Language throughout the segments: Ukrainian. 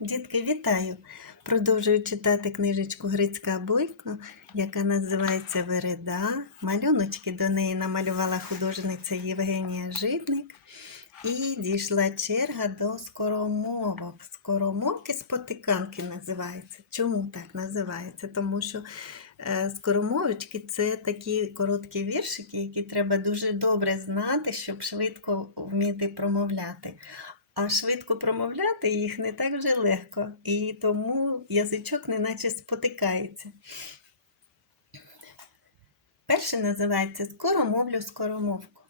Дітки, вітаю! Продовжую читати книжечку Грицька Бойко, яка називається Вереда. Малюночки до неї намалювала художниця Євгенія Житник. І дійшла черга до скоромовок. Скоромовки спотиканки називаються. Чому так називається? Тому що е, скоромовочки це такі короткі віршики, які треба дуже добре знати, щоб швидко вміти промовляти. А швидко промовляти їх не так вже легко, і тому язичок неначе спотикається. Перше називається Скоромовлю скоромовку.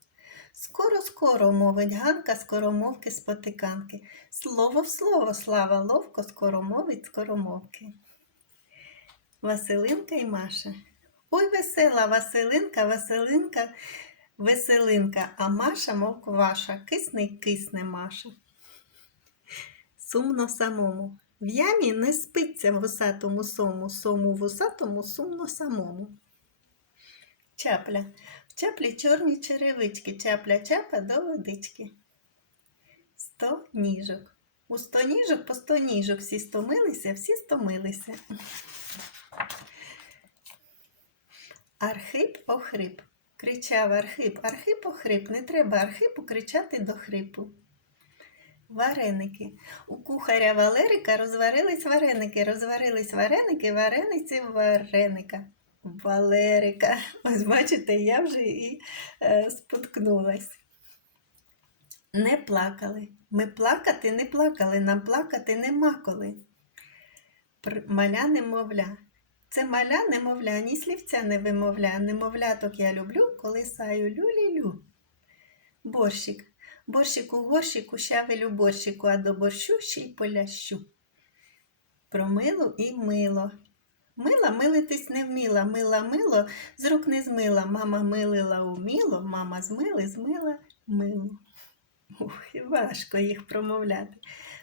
Скоро-скоро мовить Ганка скоромовки спотиканки. Слово в слово слава ловко скоромовить скоромовки. Василинка і Маша. Ой, весела Василинка, Василинка, веселинка, а Маша, мов кваша, кисне й кисне Маша. Сумно самому. В ямі не спиться вусатому сому, сому вусатому сумно самому. Чапля. В чаплі чорні черевички, чапля чапа до водички. Сто ніжок. У сто ніжок по сто ніжок всі стомилися, всі стомилися. Архип охрип. Кричав Архип, Архип охрип. Не треба Архипу кричати до хрипу. Вареники. У кухаря Валерика розварились вареники, розварились вареники, варениці вареника. Валерика. Ось бачите, я вже і е, споткнулась. Не плакали. Ми плакати не плакали, нам плакати нема коли. Маля немовля. Це маля немовля, ні слівця не вимовля. Немовляток я люблю, коли саю лю-лі-лю. Борщик. Борщик у горщику, щавелю борщику, а до борщу ще й полящу. Про милу і мило. Мила милитись не вміла, мила мило, з рук не змила. Мама милила уміло, мама змили, змила мило. Ух, важко їх промовляти.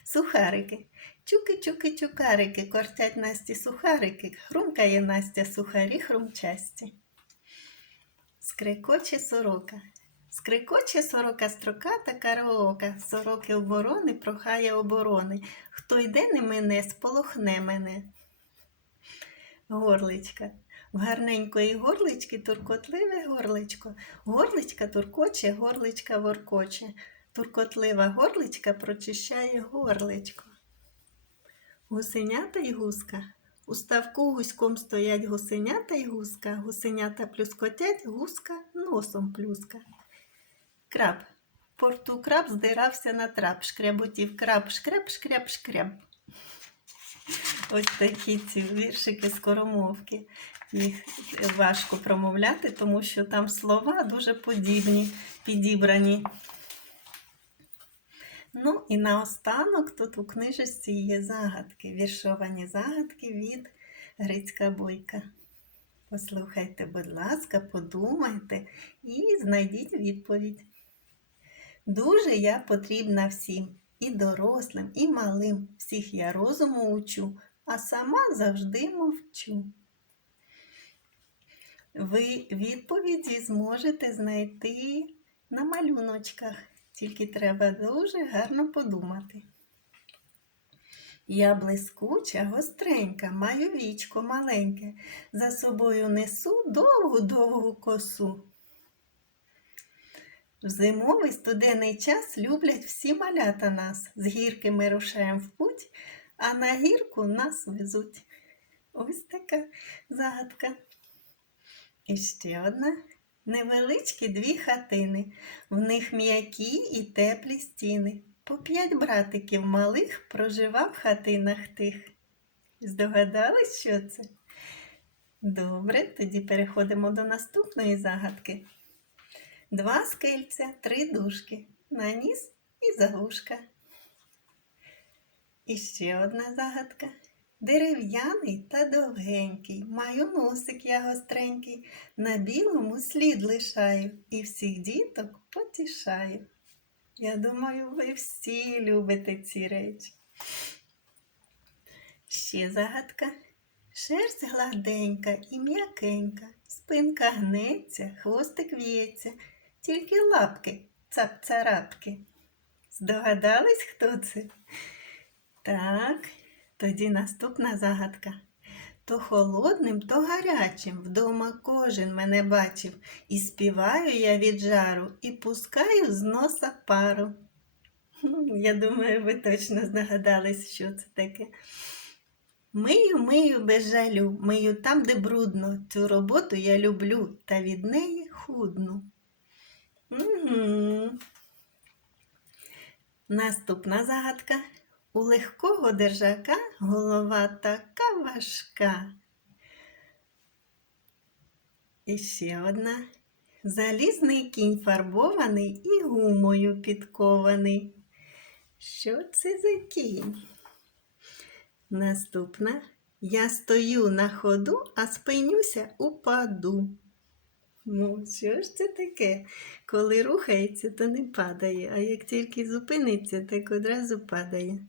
Сухарики. Чуки-чуки, чукарики, кортять Насті сухарики, хрумкає Настя сухарі хрумчасті. Скрикоче сорока. Скрикоче сорока строката караока, сороки оборони прохає оборони. Хто йде не мене, сполохне мене. Горличка. В гарненької горлички туркотливе горличко. Горличка туркоче, горличка воркоче. Туркотлива горличка прочищає горличко. Гусенята й гуска. У ставку гуськом стоять гусенята й гуска. Гусенята плюскотять, гуска носом плюска. Краб. Порту краб здирався на трап. Шкряботів краб, шкряб, шкряб, шкряб. Ось такі ці віршики скоромовки. Їх важко промовляти, тому що там слова дуже подібні, підібрані. Ну і наостанок тут у книжечці є загадки, віршовані загадки від Грицька Бойка. Послухайте, будь ласка, подумайте і знайдіть відповідь. Дуже я потрібна всім, і дорослим, і малим. Всіх я розуму учу, а сама завжди мовчу. Ви відповіді зможете знайти на малюночках, тільки треба дуже гарно подумати. Я блискуча, гостренька, маю вічко маленьке, за собою несу довгу-довгу косу. В зимовий студенний час люблять всі малята нас. З гірки ми рушаємо в путь, а на гірку нас везуть. Ось така загадка. І ще одна. Невеличкі дві хатини, в них м'які і теплі стіни. По п'ять братиків малих проживав в хатинах тих. Здогадались, що це? Добре, тоді переходимо до наступної загадки. Два скельця, три дужки, на ніс і заглушка. І ще одна загадка. Дерев'яний та довгенький, маю носик я гостренький, на білому слід лишаю і всіх діток потішаю. Я думаю, ви всі любите ці речі. Ще загадка. Шерсть гладенька і м'якенька, спинка гнеться, хвостик в'ється, тільки лапки цап-царапки. Здогадались, хто це? Так, тоді наступна загадка. То холодним, то гарячим вдома кожен мене бачив, і співаю я від жару, і пускаю з носа пару. Я думаю, ви точно здогадались, що це таке. Мию, мию без жалю, мию там, де брудно. Цю роботу я люблю, та від неї худну. Наступна загадка. У легкого держака голова така важка. І ще одна. Залізний кінь фарбований і гумою підкований. Що це за кінь? Наступна. Я стою на ходу, а спинюся упаду. Ну, що ж це таке? Коли рухається, то не падає, а як тільки зупиниться, так одразу падає.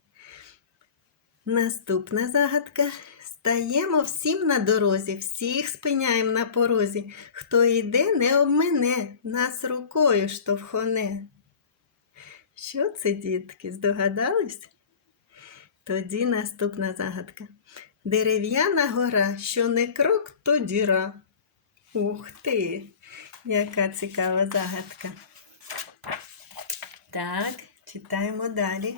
Наступна загадка. Стаємо всім на дорозі, всіх спиняємо на порозі. Хто йде, не обмене, нас рукою штовхоне. Що це, дітки, здогадались? Тоді наступна загадка. Дерев'яна гора, що не крок, то діра. Ух ти, яка цікава загадка. Так, читаємо далі.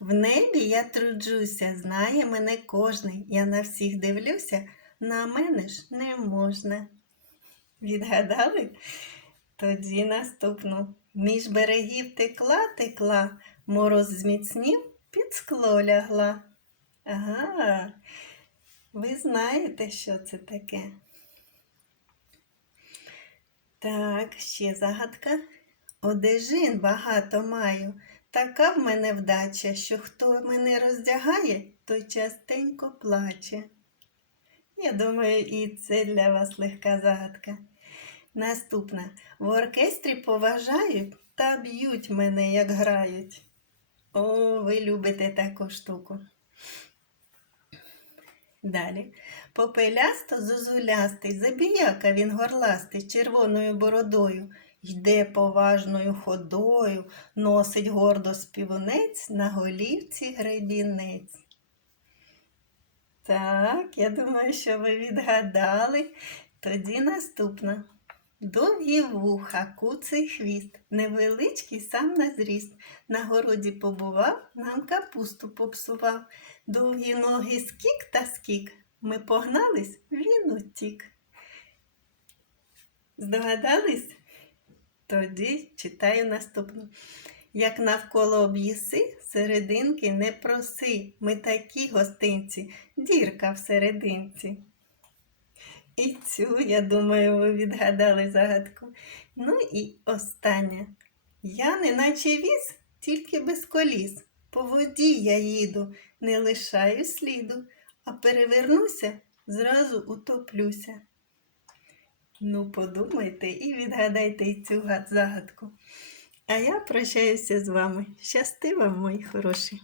В небі я труджуся, знає мене кожний. Я на всіх дивлюся, на мене ж не можна. Відгадали? Тоді наступну. Між берегів текла, текла, мороз зміцнів, під скло лягла. Ага, ви знаєте, що це таке? Так, ще загадка. Одежин багато маю. Така в мене вдача, що хто мене роздягає, той частенько плаче. Я думаю, і це для вас легка загадка. Наступна. В оркестрі поважають та б'ють мене, як грають. О, ви любите таку штуку. Далі. Попелясто зозулястий, забіяка він горластий червоною бородою, йде поважною ходою, носить гордо співунець, на голівці гребінець. Так, я думаю, що ви відгадали. Тоді наступна. Довгі вуха, куций хвіст, невеличкий сам на зріст. На городі побував, нам капусту попсував. Довгі ноги скік та скік. Ми погнались, він утік. Здогадались? Тоді читаю наступну. Як навколо об'їси, серединки не проси. Ми такі гостинці, дірка в серединці. І цю, я думаю, ви відгадали загадку. Ну і остання. Я не наче віз, тільки без коліс. По воді я їду, не лишаю сліду, а перевернуся, зразу утоплюся. Ну, подумайте і відгадайте і цю загадку. А я прощаюся з вами. Щасти вам, мої хороші!